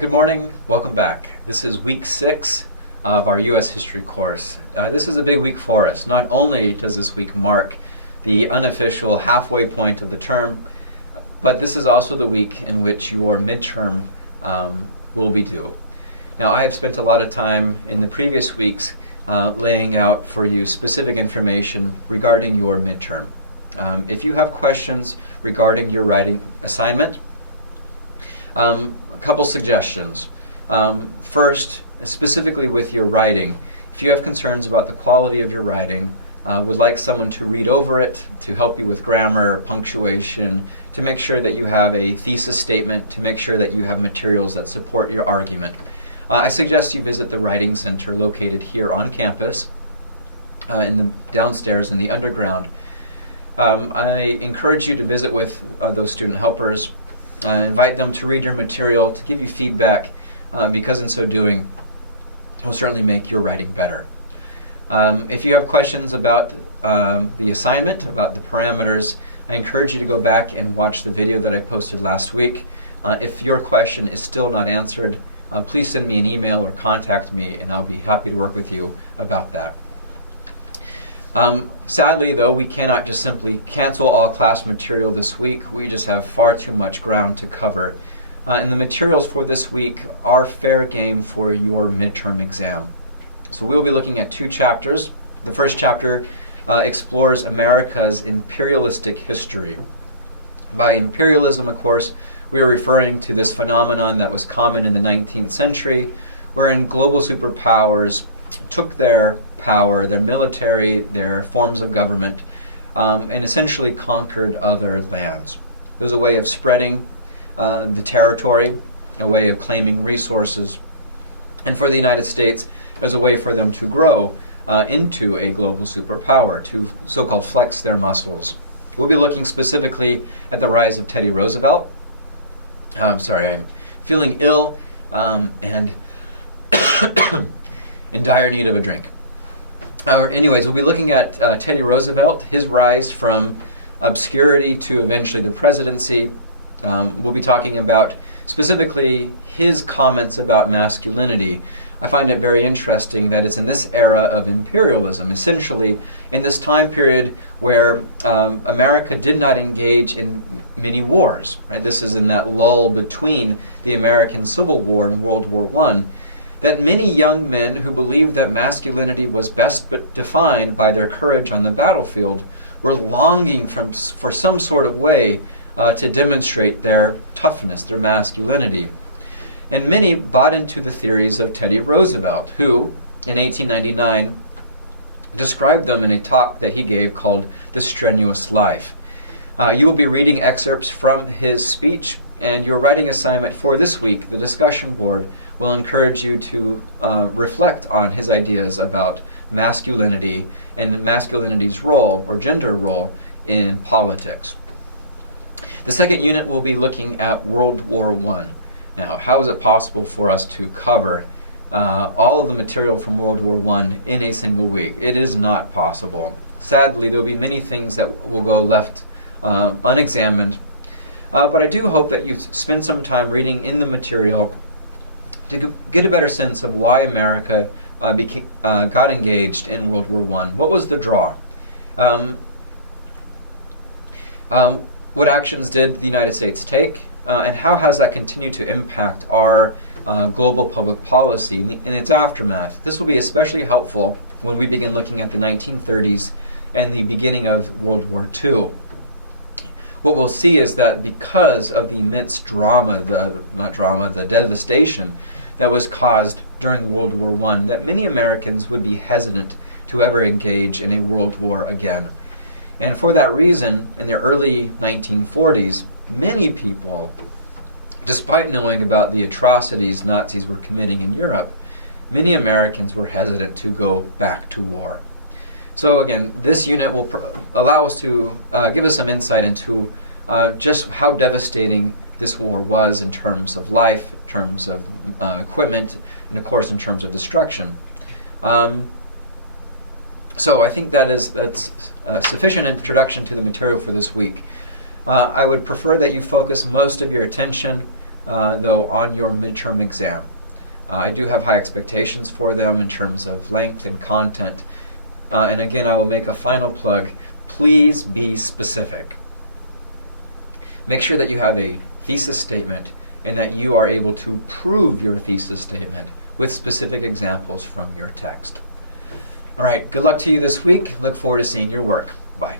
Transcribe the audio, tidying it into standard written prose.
Good morning. Welcome back. This is week 6 of our U.S. history course. This is a big week for us. Not only does this week mark the unofficial halfway point of the term, but this is also the week in which your midterm will be due. Now, I have spent a lot of time in the previous weeks laying out for you specific information regarding your midterm. If you have questions regarding your writing assignment, a couple suggestions. First, specifically with your writing, if you have concerns about the quality of your writing, would like someone to read over it, to help you with grammar, punctuation, to make sure that you have a thesis statement, to make sure that you have materials that support your argument, I suggest you visit the Writing Center located here on campus, downstairs in the underground. I encourage you to visit with those student helpers. Invite them to read your material, to give you feedback, because in so doing, it will certainly make your writing better. If you have questions about the assignment, about the parameters, I encourage you to go back and watch the video that I posted last week. If your question is still not answered, please send me an email or contact me, and I'll be happy to work with you about that. Sadly, though, we cannot just simply cancel all class material this week. We just have far too much ground to cover. And the materials for this week are fair game for your midterm exam. So we'll be looking at 2 chapters. The first chapter explores America's imperialistic history. By imperialism, of course, we are referring to this phenomenon that was common in the 19th century, wherein global superpowers took their power, their military, their forms of government, and essentially conquered other lands. It was a way of spreading the territory, a way of claiming resources. And for the United States, it was a way for them to grow into a global superpower, to so-called flex their muscles. We'll be looking specifically at the rise of Teddy Roosevelt. I'm feeling ill and in dire need of a drink. Anyways, we'll be looking at Teddy Roosevelt, his rise from obscurity to eventually the presidency. We'll be talking about specifically his comments about masculinity. I find it very interesting that it's in this era of imperialism, essentially in this time period where America did not engage in many wars. Right? This is in that lull between the American Civil War and World War I, that many young men who believed that masculinity was best defined by their courage on the battlefield were longing for some sort of way to demonstrate their toughness, their masculinity. And many bought into the theories of Teddy Roosevelt, who, in 1899, described them in a talk that he gave called The Strenuous Life. You will be reading excerpts from his speech, and your writing assignment for this week, the discussion board, will encourage you to reflect on his ideas about masculinity and masculinity's role, or gender role, in politics. The second unit will be looking at World War I. Now, how is it possible for us to cover all of the material from World War I in a single week? It is not possible. Sadly, there will be many things that will go left unexamined. But I do hope that you spend some time reading in the material to get a better sense of why America got engaged in World War I. What was the draw? What actions did the United States take? And how has that continued to impact our global public policy in its aftermath? This will be especially helpful when we begin looking at the 1930s and the beginning of World War II. What we'll see is that because of the immense the devastation that was caused during World War I, that many Americans would be hesitant to ever engage in a world war again. And for that reason, in the early 1940s, many people, despite knowing about the atrocities Nazis were committing in Europe, many Americans were hesitant to go back to war. So again, this unit will allow us to give us some insight into just how devastating this war was in terms of life, in terms of equipment, and of course in terms of destruction. So I think that's sufficient introduction to the material for this week. I would prefer that you focus most of your attention though, on your midterm exam. I do have high expectations for them in terms of length and content. And again, I will make a final plug. Please be specific. Make sure that you have a thesis statement and that you are able to prove your thesis statement with specific examples from your text. All right, good luck to you this week. Look forward to seeing your work. Bye.